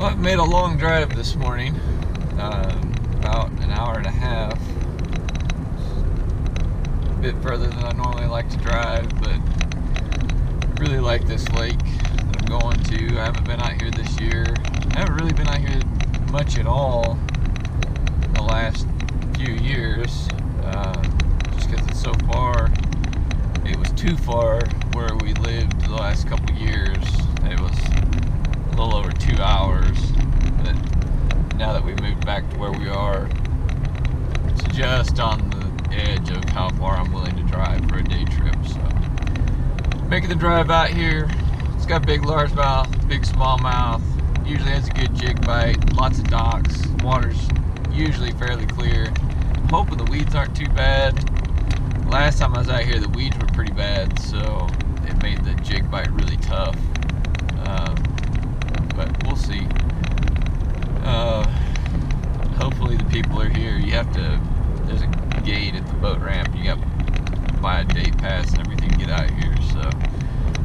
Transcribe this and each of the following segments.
Well, I made a long drive this morning, about an hour and a half. A bit further than I normally like to drive, but I really like this lake that I'm going to. I haven't been out here this year. I haven't really been out here much at all in the last few years, just because it's so far. It was too far where we lived the last couple years. It was a little over 2 hours, but now that we moved back to where we are, it's just on the edge of how far I'm willing to drive for a day trip. So making the drive out here. It's got big largemouth, big smallmouth, usually has a good jig bite, lots of docks, water's usually fairly clear. I'm hoping the weeds aren't too bad. Last time I was out here, the weeds were pretty bad, so it made the jig bite really tough. But we'll see. Hopefully the people are here. You have to, there's a gate at the boat ramp. You got to buy a date pass and everything to get out here, so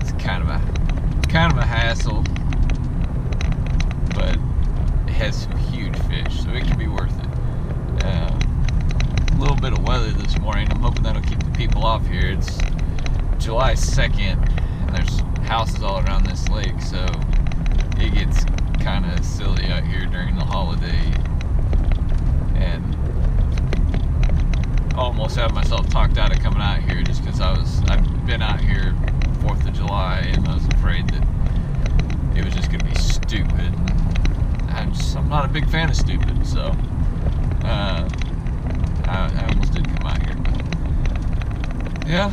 it's kind of a hassle. But it has some huge fish, so it can be worth it. A little bit of weather this morning. I'm hoping that'll keep the people off here. It's July 2nd, and there's houses all around this lake, so it gets kind of silly out here during the holiday. And almost had myself talked out of coming out here just because I've been out here 4th of July, and I was afraid that it was just going to be stupid. I'm not a big fan of stupid, so I almost did come out here, but yeah,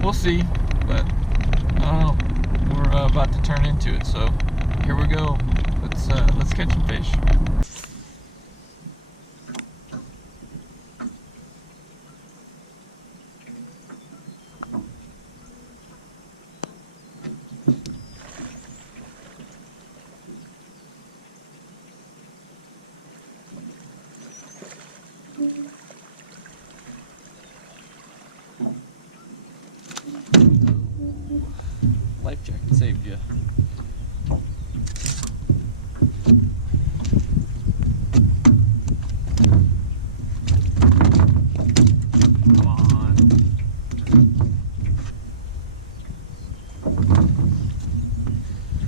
we'll see. But I don't know, we're about to turn into it, so here we go. Let's catch some fish. Life jacket saved you. Come on.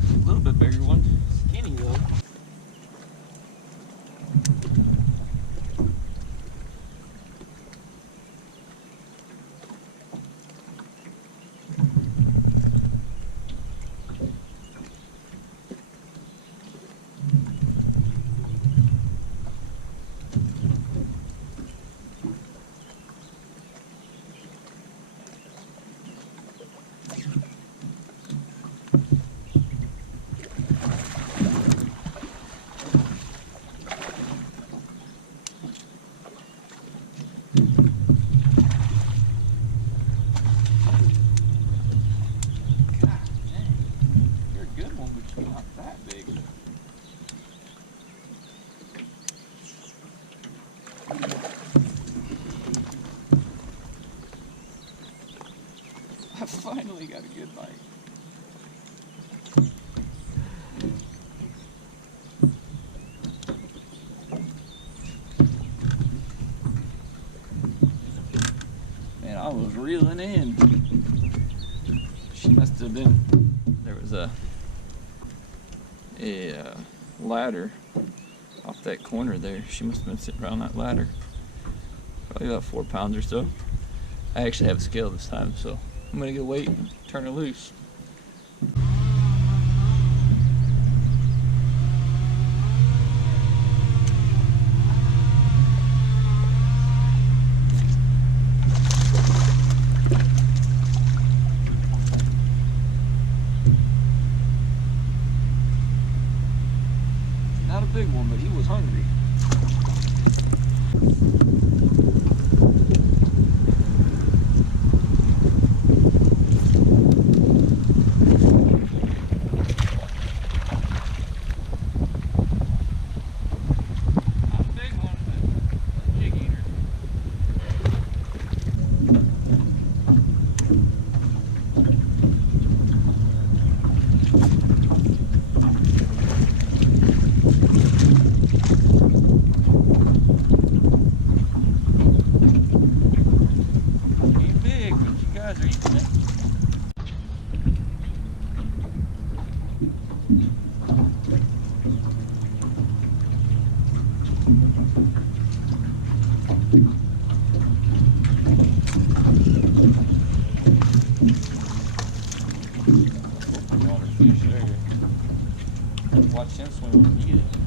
A little bit bigger one. Skinny though. I finally got a good bite. Man, I was reeling in. She must have been, there was a ladder off that corner there. She must have been sitting around that ladder. Probably about 4 pounds or so. I actually have a scale this time, so I'm gonna go wait and turn her loose. Not a big one, but he was hungry. watch him swim when you get it.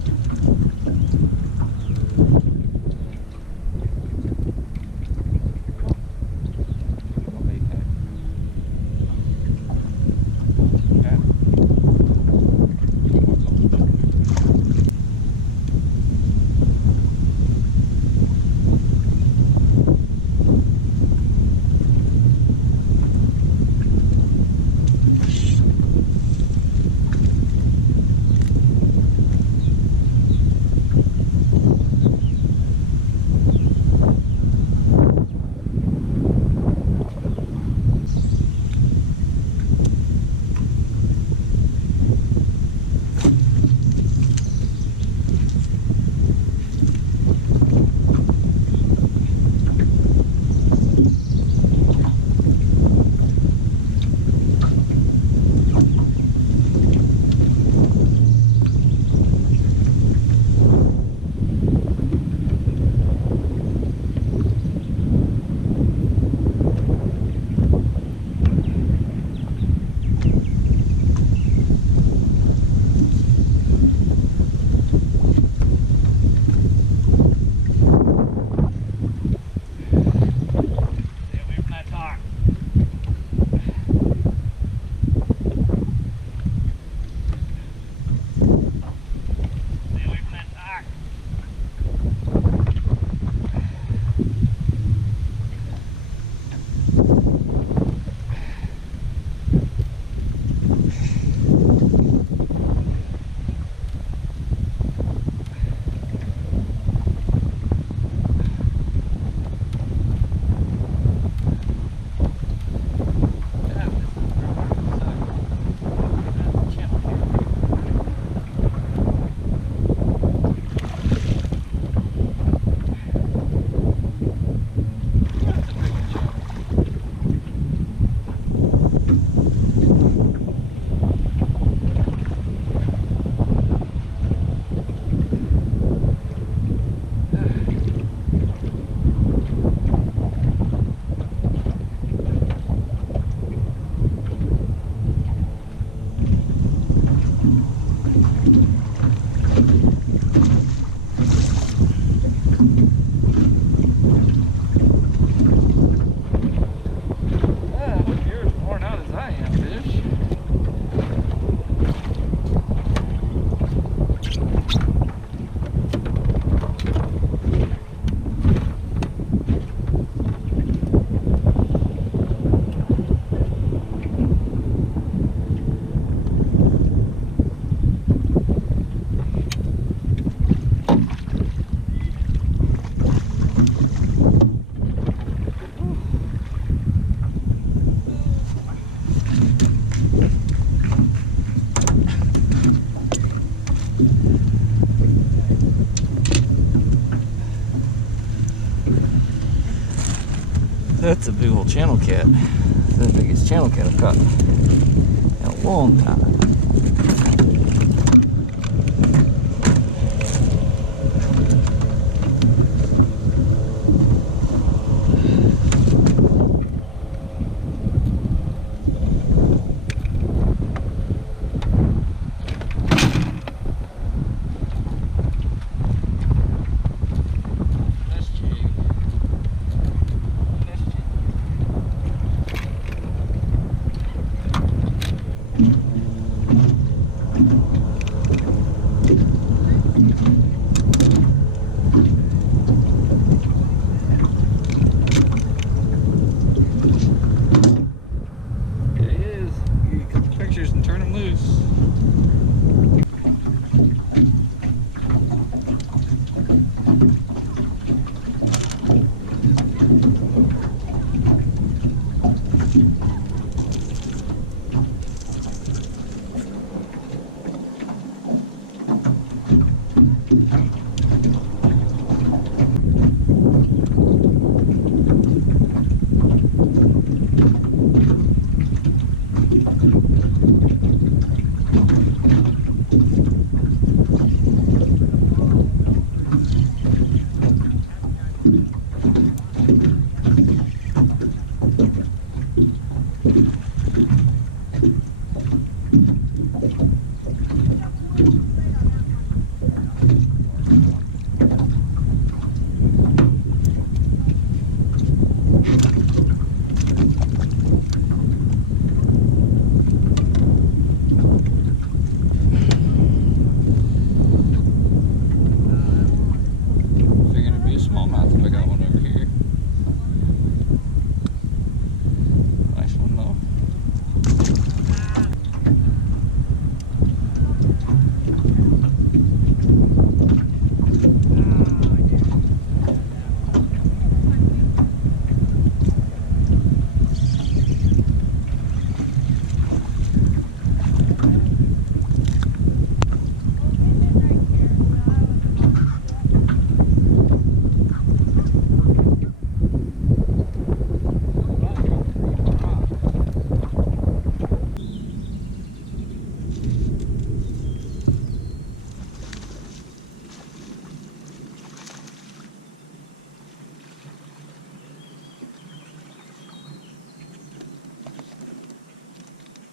That's a big old channel cat. That's the biggest channel cat I've caught in a long time.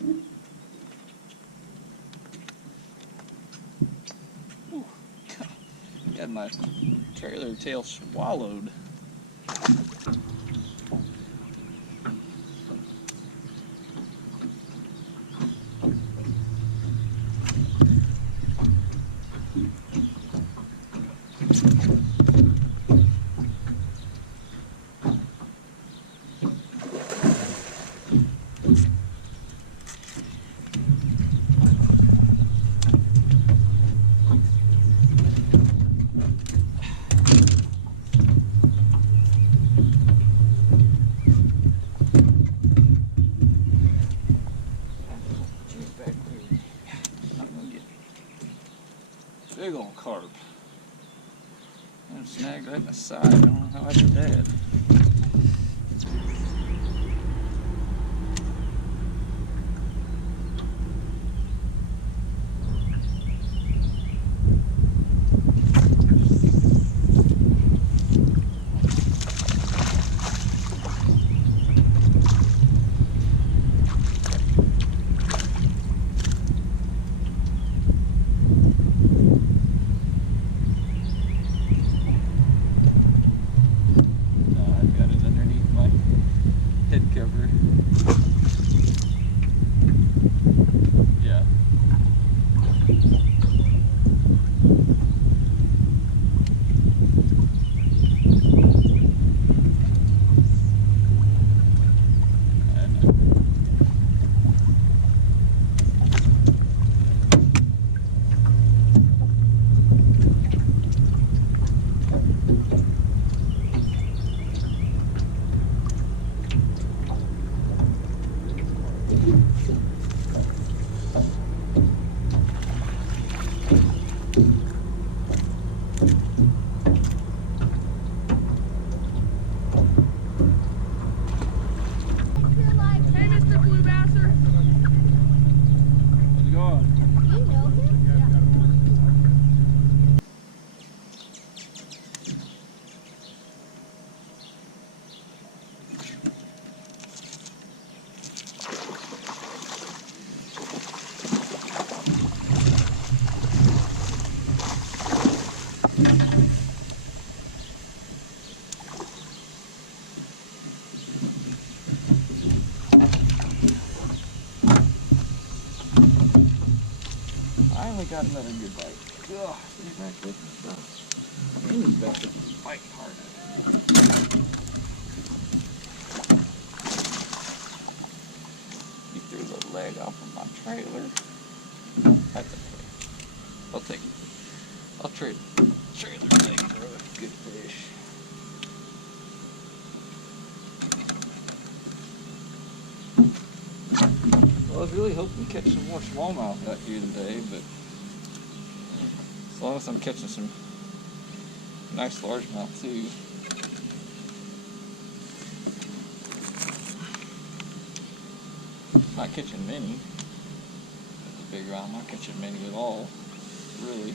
Ooh, got my trailer tail swallowed. Big old carp. And snagged right in the side. I don't know how I did that. Got another good bite. Ugh, he's back with me stuff. And he's back with me fighting hard. He threw the leg off of my trailer. That's okay. I'll take it. I'll trade trailer leg for a good fish. Well, I was really hoping to catch some more smallmouth out here today, but as long as I'm catching some nice largemouth too. Not catching many. That's a big round. Not catching many at all, really.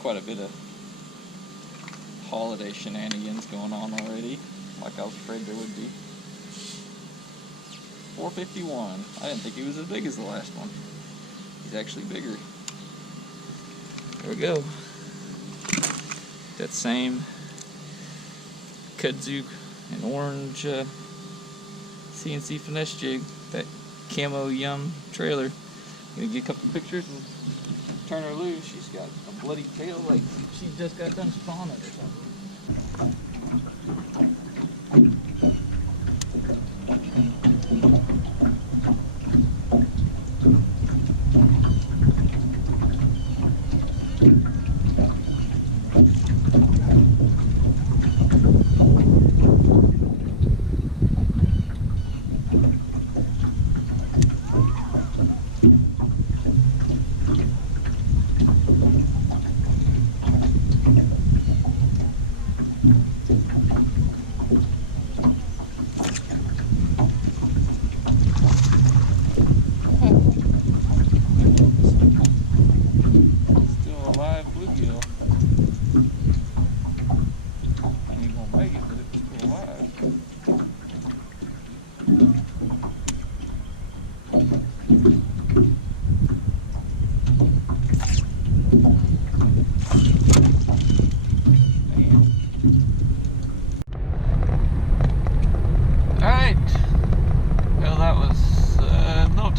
Quite a bit of holiday shenanigans going on already, like I was afraid there would be. 451. I didn't think he was as big as the last one. He's actually bigger. There we go. That same kudzu and orange C&C Finesse jig. That camo yum trailer. Gonna get a couple pictures and turn her loose. She's got a bloody tail like she just got done spawning or something.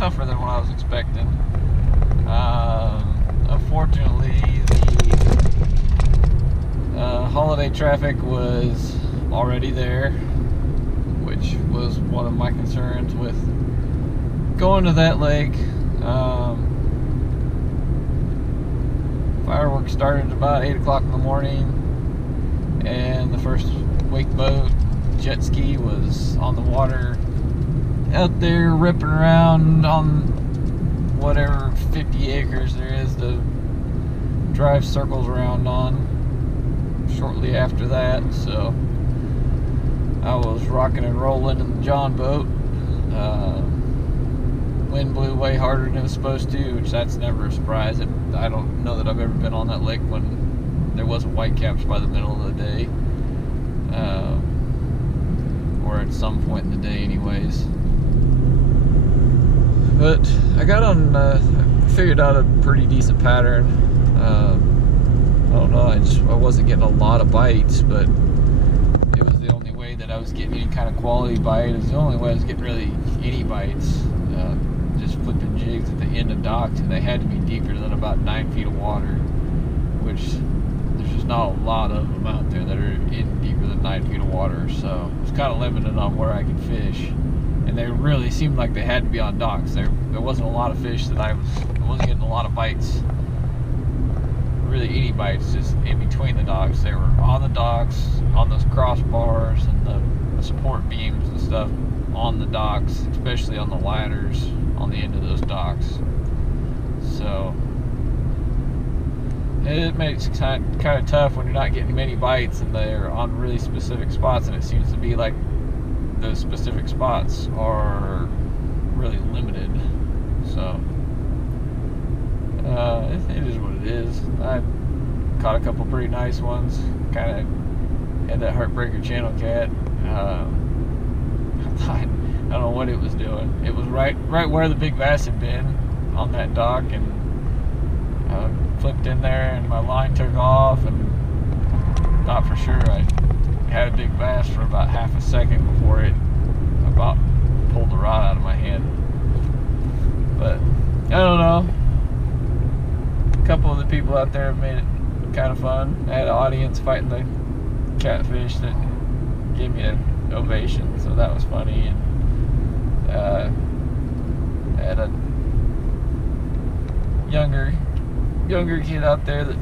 tougher than what I was expecting. Unfortunately, the holiday traffic was already there, which was one of my concerns with going to that lake. Fireworks started at about 8 o'clock in the morning, and the first wake boat, jet ski, was on the water out there ripping around on whatever 50 acres there is to drive circles around on shortly after that. So I was rocking and rolling in the John boat. Wind blew way harder than it was supposed to, which that's never a surprise. I don't know that I've ever been on that lake when there wasn't whitecaps by the middle of the day, or at some point in the day anyways. But I got on, figured out a pretty decent pattern. I don't know, I wasn't getting a lot of bites, but it was the only way that I was getting any kind of quality bite. It was the only way I was getting really any bites. Just flipping jigs at the end of docks, and they had to be deeper than about 9 feet of water, which there's just not a lot of them out there that are in deeper than 9 feet of water. So it was kind of limited on where I could fish, and they really seemed like they had to be on docks. There wasn't a lot of fish that I wasn't getting a lot of bites, really any bites, just in between the docks. They were on the docks, on those crossbars and the support beams and stuff on the docks, especially on the ladders on the end of those docks. So it makes it kind of tough when you're not getting many bites and they're on really specific spots, and it seems to be like those specific spots are really limited. So it is what it is. I caught a couple pretty nice ones. Kind of had that heartbreaker channel cat. I don't know what it was doing. It was right where the big bass had been on that dock, and flipped in there, and my line took off, and thought for sure I had a big bass for about half a second before it about pulled the rod out of my hand. But I don't know. A couple of the people out there have made it kind of fun. I had an audience fighting the catfish that gave me an ovation, so that was funny. And I had a younger kid out there that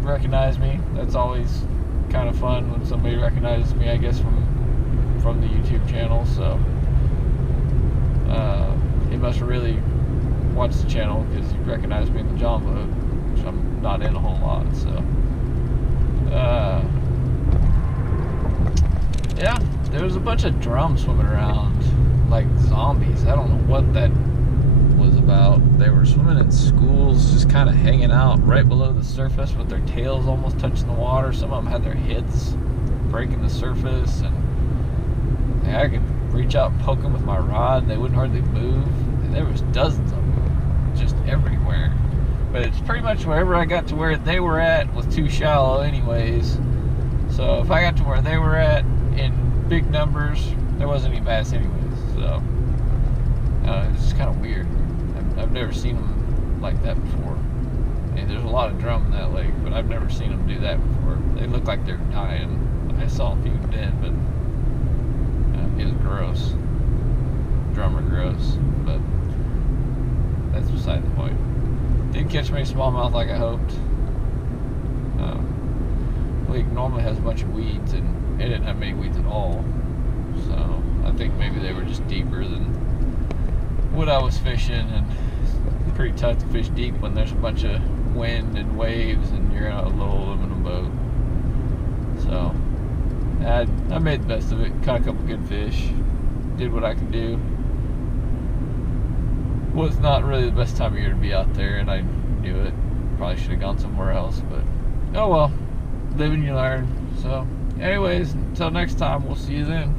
recognized me. That's always kind of fun when somebody recognizes me, I guess, from the YouTube channel. So he must have really watched the channel, because he recognized me in the John boat, which I'm not in a whole lot. So yeah, there was a bunch of drums swimming around like zombies. I don't know what that was about. They were swimming in schools, just kind of hanging out right below the surface with their tails almost touching the water. Some of them had their heads breaking the surface, and I could reach out and poke them with my rod, and they wouldn't hardly move. And there was dozens of them just everywhere. But it's pretty much wherever I got to where they were at was too shallow anyways. So if I got to where they were at in big numbers, there wasn't any bass anyways. So it's just kind of weird. I've never seen them like that before. I mean, there's a lot of drum in that lake, but I've never seen them do that before. They look like they're dying. I saw a few dead, but it was gross. Drum are gross, but that's beside the point. Did catch me a smallmouth like I hoped. The lake normally has a bunch of weeds, and it didn't have many weeds at all. So I think maybe they were just deeper than what I was fishing, and it's pretty tough to fish deep when there's a bunch of wind and waves and you're in a little aluminum boat. So I made the best of it. Caught a couple good fish. Did what I could do. Well, it's not really the best time of year to be out there, and I knew it. Probably should have gone somewhere else, but oh well. Live and you learn. So anyways, until next time, we'll see you then.